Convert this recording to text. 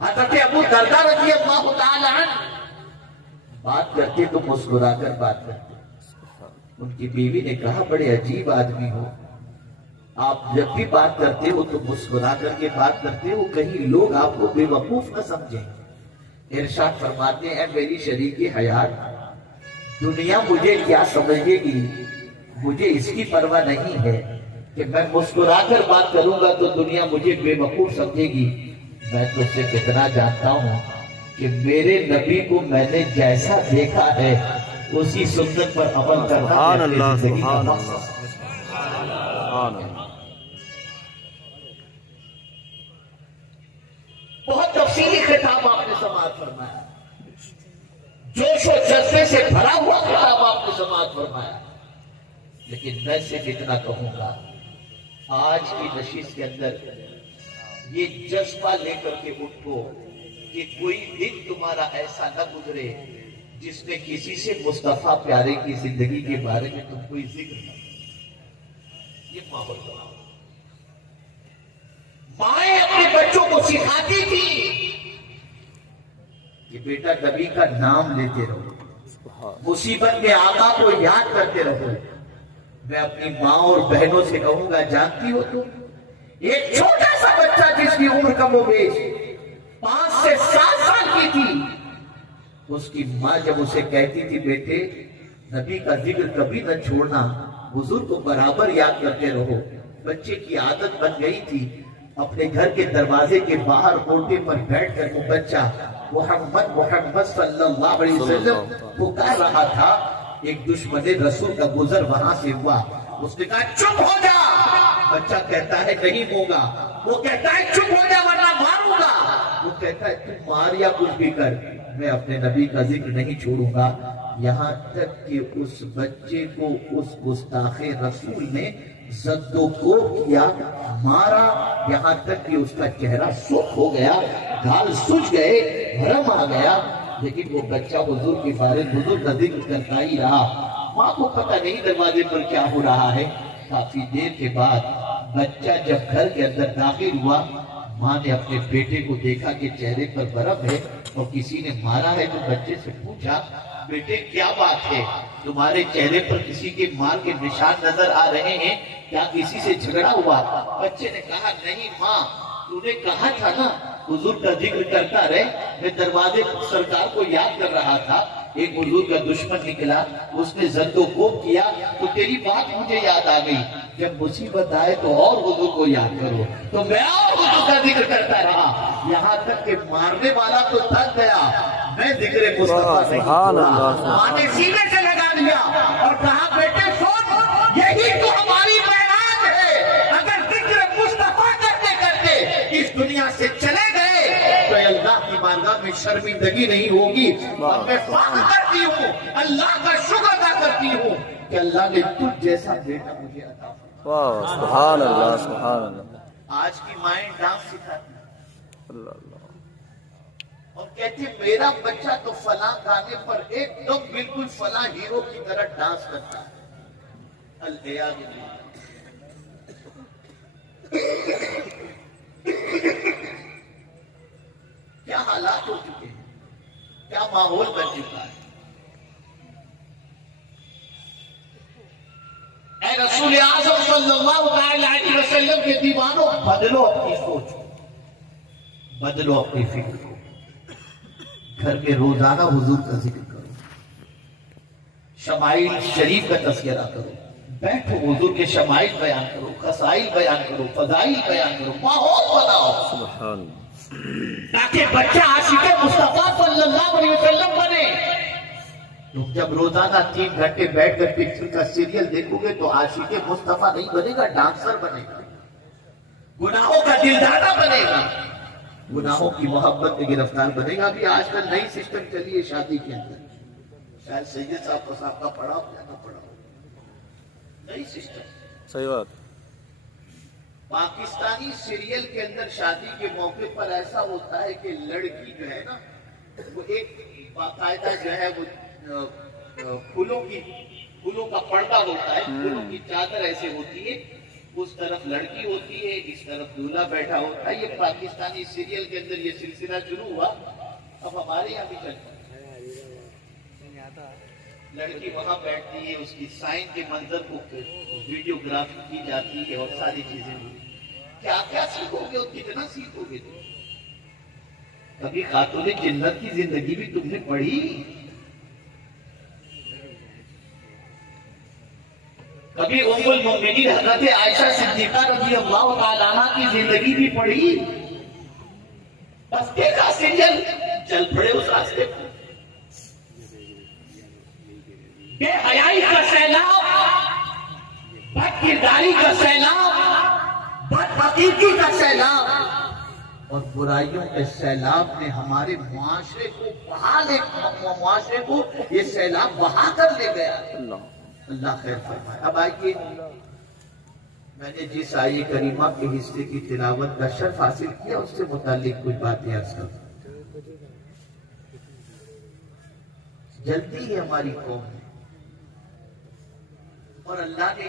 حضرت ابو دردہ رضی اللہ تعالی عنہ بات کرتے تو مسکرا کر بات کرتے. ان کی بیوی نے کہا بڑے عجیب آدمی ہو, آپ جب بھی بات کرتے ہو تو مسکرا کر کے بات کرتے ہو, کہیں لوگ آپ کو بے وقوف نہ سمجھیں. ارشاد فرماتے ہیں میری شریک حیات, دنیا مجھے کیا سمجھے گی, مجھے اس کی پرواہ نہیں ہے کہ میں مسکرا کر بات کروں گا تو دنیا مجھے بے وقوف سمجھے گی. میں تو صرف اتنا جانتا ہوں کہ میرے نبی کو میں نے جیسا دیکھا ہے اسی سنت پر عمل کرنا سبحان اپنی اللہ زندگی کا سبحان مقصد اللہ ہے. سبحان اللہ. بہت تفصیلی خطاب آپ نے سماعت فرمایا, جوش و جذبے سے بھرا ہوا خطاب آپ نے سماعت فرمایا. لیکن میں صرف اتنا کہوں گا, آج کی نشست کے اندر یہ جذبہ لے کر کے اٹھو کہ کوئی دن تمہارا ایسا نہ گزرے جس میں کسی سے مصطفیٰ پیارے کی زندگی کے بارے میں تم کوئی ذکر نہ کرو. یہ ماحول بناؤ. مائیں اپنے بچوں کو سکھاتی تھی کہ بیٹا نبی کا نام لیتے رہو, مصیبت میں آقا کو یاد کرتے رہو. میں اپنی ماں اور بہنوں سے کہوں گا, جانتی ہو تم ایک چھوٹا سا بچہ جس کی عمر کم و بیش 5 سے 7 سال کی تھی, اس کی ماں جب اسے کہتی تھی بیٹے نبی کا ذکر کبھی نہ چھوڑنا, حضور کو برابر یاد کرتے رہو, بچے کی عادت بن گئی تھی اپنے گھر کے دروازے کے باہر اوٹے پر بیٹھ کر وہ بچہ محمد محمد صلی اللہ علیہ وسلم پکار رہا تھا. ایک دشمن رسول کا گزر وہاں سے ہوا, اس نے کہا چپ ہو جا. بچہ کہتا ہے نہیں ہوگا, وہ کہتا ہے چپ ہو جا ورنہ ماروں گا. وہ کہتا ہے تو مار یا کچھ بھی کر, میں اپنے نبی کا ذکر نہیں چھوڑوں گا. یہاں تک کہ اس بچے کو اس گستاخ رسول نے زد و کوب کیا, مارا, یہاں تک کہ اس کا چہرہ سرخ ہو گیا, گال سوج گئے, بھرم آ گیا. لیکن وہ بچہ حضور کے بارے حضور کا ذکر کرتا ہی رہا. ماں کو پتہ نہیں دروازے پر کیا ہو رہا ہے. کافی دیر کے بعد بچہ جب گھر کے اندر داخل ہوا, ماں نے اپنے بیٹے کو دیکھا کہ چہرے پر برم ہے اور کسی نے مارا ہے, تو بچے سے پوچھا بیٹے کیا بات ہے, تمہارے چہرے پر کسی کے مار کے نشان نظر آ رہے ہیں, کیا کسی سے جھگڑا ہوا؟ بچے نے کہا نہیں ماں, تو نے کہا تھا نا حضور کا ذکر کرتا رہے, میں دروازے سرکار کو یاد کر رہا تھا, ایک حضور کا دشمن نکلا, اس نے زد و کوب کیا تو تیری بات مجھے یاد آ گئی, جب مصیبت آئے تو اور حضور کو یاد کرو. تو میں اور حضور کا ذکر کرتا رہا, یہاں تک کہ مارنے والا تو تھک گیا, میں ذکر مصطفیٰ نہیں چھوڑا. ماں نے سینے سے لگا دیا اور کہا بیٹے سن, یہی تو ہماری معراج ہے. اگر ذکر مصطفیٰ کرتے کرتے اس دنیا سے چلے گئے تو اللہ کی بارگاہ میں شرمندگی نہیں ہوگی. اور میں فخر کرتی ہوں, اللہ کا شکر ادا کرتی ہوں کہ اللہ نے تجھ جیسا بیٹا مجھے عطا فرمایا. سبحان اللہ سبحان اللہ. آج کی مائیں ڈانس سکھاتی اللہ اللہ. اور کہتی میرا بچہ تو فلاں گانے پر ایک دم بالکل فلاں ہیرو کی طرح ڈانس کرتا ہے. الحیاء باللہ. کیا حالات ہو چکے ہیں, کیا ماحول بن چکا ہے. اے رسول اعظم صلی اللہ علیہ وسلم کے دیوانوں, بدلو اپنی سوچ, بدلو اپنی فکر کو. گھر میں روزانہ حضور کا ذکر کرو, شمائل شریف کا تذکرہ کرو, بیٹھو حضور کے شمائل بیان کرو, خصائل بیان کرو, فضائل بیان کرو, ماحول بناؤ سبحان تاکہ بچہ عاشق مصطفیٰ صلی اللہ علیہ وسلم بنے. تم جب روزانہ 3 گھنٹے بیٹھ کر پکچر کا سیریل دیکھو گے تو عاشق مصطفیٰ نہیں بنے گا, ڈانسر بنے گا, گناہوں کا دلدادہ بنے گا, گناہوں کی محبت میں گرفتار بنے گا. ابھی آج کل نئی سسٹم چلی ہے شادی کے اندر, شاید سید صاحب کو صاحب کا پڑھا ہو یا نہ پڑھا ہو, نئی سسٹم. صحیح بات. پاکستانی سیریل کے اندر شادی کے موقع پر ایسا ہوتا ہے کہ لڑکی جو ہے نا وہ ایک باقاعدہ جو ہے وہ پھولوں کا پردہ ہوتا ہے, پھولوں کی چادر ایسے ہوتی ہے, اس طرف لڑکی ہوتی ہے، اس طرف دولہا بیٹھا ہوتا ہے. یہ پاکستانی سیریل کے اندر یہ سلسلہ شروع ہوا، اب ہمارے یہاں بھی چلتا ہے. لڑکی وہاں بیٹھتی ہے، اس کی سائن کے منظر کو ویڈیوگرافی کی جاتی ہے اور ساری چیزیں. کیا کیا سیکھو گے اور کتنا سیکھو گے تم؟ کبھی خاتون جنت کی زندگی بھی تم نے پڑھی؟ کبھی ام المؤمنین حضرت عائشہ صدیقہ رضی اللہ تعالیٰ عنہ کی زندگی بھی پڑھی؟ بس دیکھا سیریل، چل پڑے اس راستے پر. بے حیائی کا سیلاب، بد کرداری کا سیلاب، بد حقیقی کا سیلاب اور برائیوں کے سیلاب نے ہمارے معاشرے کو یہ سیلاب بہا کر لے گیا. اللہ خیر فرمائے. اب آئیے، میں نے جس آیے کریمہ کے حصے کی تلاوت کا شرف حاصل کیا اس سے متعلق کچھ باتیں عرض کرتا ہوں. جلدی ہے ہماری قوم میں اور اللہ نے